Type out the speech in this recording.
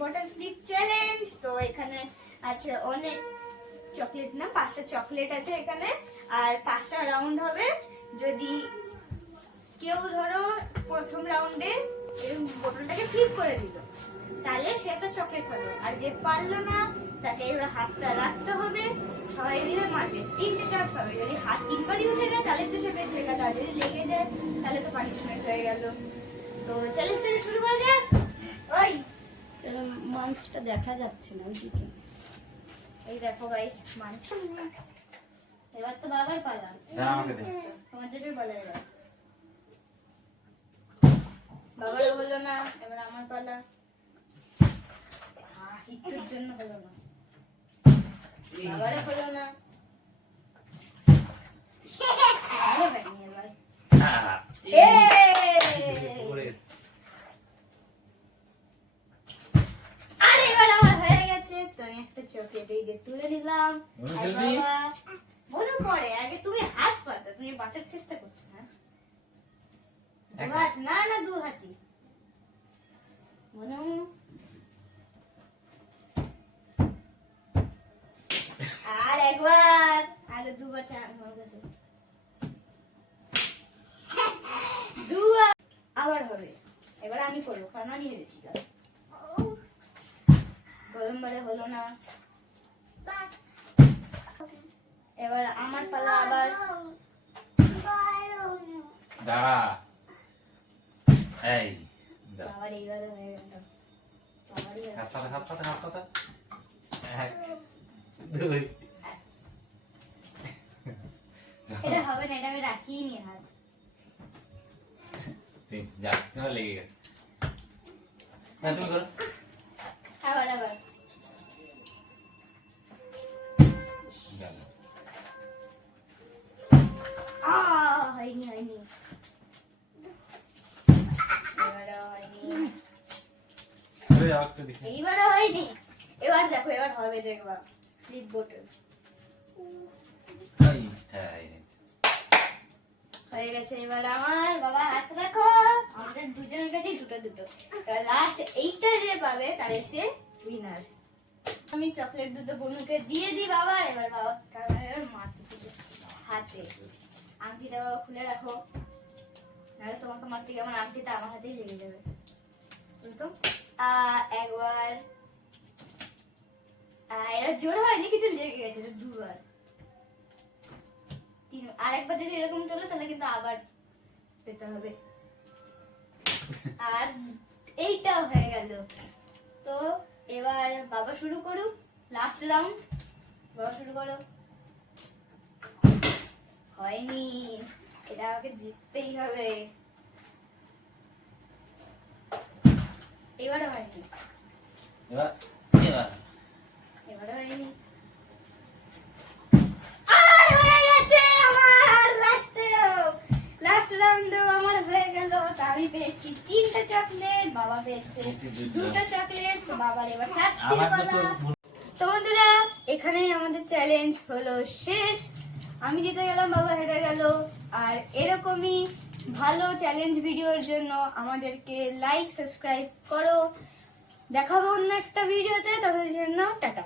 Bottle flip challenge. তো এখানে আছে অনেক চকলেট, না 5টা চকলেট আছে এখানে, আর 5টা রাউন্ড হবে। যদি কেউ ধরো প্রথম রাউন্ডে এরকম বোতলটাকে ফ্লিপ করে দিল, তাহলে সে একটা চকলেট পাবে। আর যে পারলো না তাকে এবার হাতটা রাখতে হবে, সবাই মিলে মারবে, 3টে চান্স পাবে। যদি হাত 3বারই উঠে যায় তাহলে তো সে বেঁচে গেল, আর যদি লেগে যায় তাহলে তো পানিশমেন্ট হয়ে গেল। তো চ্যালেঞ্জটাকে শুরু করা যাক। ওই মাংসটা দেখা যাচ্ছে না ওইদিকে। এই দেখো গাইস মাংস। এবার তো বাবার পালা, তোমাদের পালা। এবার বাবারও হলো না, এবার আমার পালা। হিটুর জন্য হলো না, বাবারও হলো না। আরে এবার আমার হয়ে গেছে। তো আমি একটা চকলেট এই যে তুলে নিলাম। বলো পরে, আগে তুমি হাত পাতো, তুমি বাঁচার চেষ্টা করছো। হ্যাঁ না না, 2 হাতি বলো। আর একবার, আর 2বার আমার কাছে 2 আবার হবে। এবার আমি করবো, কারণ আমি হেরেছি। প্রথমবারে হলো না, এবার আমার পালা। আবার দাঁড়া, এই আবার এইবারে হয়ে গেল। এটা হবে না, এটা আমি রাখিই নি হাত। লেগে গেছে। তুমি করো। আবার আবার হয়নি হয়নি, এইবারও হয়নি। এবার দেখো, এবার হবে, দেখবা ফ্লিপ বোতল হয়ে গেছে। এবার আমার বাবা হাত রাখো, আমাদের দুজনের কাছে দুটো দুটো। লাস্ট এইটা যে পাবে তাহলে সে উইনার। আমি চকলেট দুটো বনুকে দিয়ে দিই বাবা। এবার বাবা এবার মারতে হাতে। আংটিটা খুলে রাখো, নাহলে তোমাকে মারতে গিয়ে আমার আংটিটা আমার হাতেই লেগে যাবে। বুঝতো? একবার এরা জোর হয়নি, কিন্তু লেগে গেছে 2বার। আরেকবার যদি এরকম চলে তাহলে কিন্তু আবার পেতে হবে। আর এইটাও হয়ে গেল। তো এবার বাবা শুরু করুক, লাস্ট রাউন্ড। বাবা শুরু করো। হয়নি, এটা আমাকে জিততেই হবে। এবারও হয়নি, এবারও হয়নি। আর হয়ে গেছে আমার লাস্ট রাউন্ড আমার হয়ে গেল। আমি পেয়েছি 3টে চকলেট, বাবা পেয়েছে 2টা চকলেট। তো বাবার এবার শাস্তির পালা। তো বন্ধুরা, এখানেই আমাদের চ্যালেঞ্জ হলো শেষ। আমি জিতে গেলাম, বাবা হেরে গেল। আর এরকমই ভালো চ্যালেঞ্জ ভিডিওর জন্য আমাদেরকে লাইক সাবস্ক্রাইব করো। দেখাবো অন্য একটা ভিডিওতে, ততদিনের জন্য টাটা।